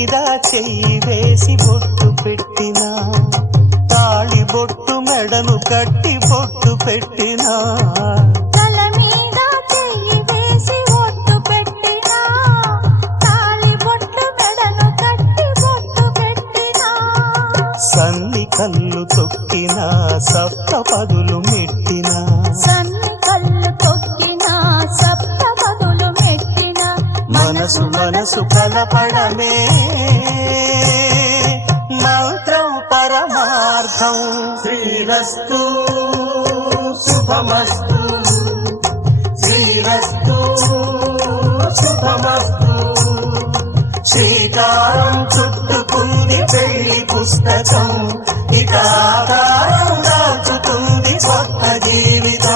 మీద చెయ్యి వేసి బొట్టు పెట్టినా, తాళి బొట్టు మెడను కట్టి బొట్టు పెట్టినా, తల మీద చెయ్యి వేసి బొట్టు పెట్టినా, తాళి బొట్టు మెడను కట్టి బొట్టు పెట్టినా, సన్ని కళ్ళు తొక్కినా సప్త పదులు మెట్టినా, సన్ని కళ్ళు తొక్కినా సప్త పదులు మెట్టినా, మనసు మనసు కలపడమే మంత్రం పరమార్థం. శ్రీరస్తు శుభమస్తు, శ్రీరస్తు శుభమస్తు. శ్రీకారం చుట్టుకుంది పెళ్లి పుస్తకం, ఇక ఆకారం దాచుతుంది కొత్త జీవితం.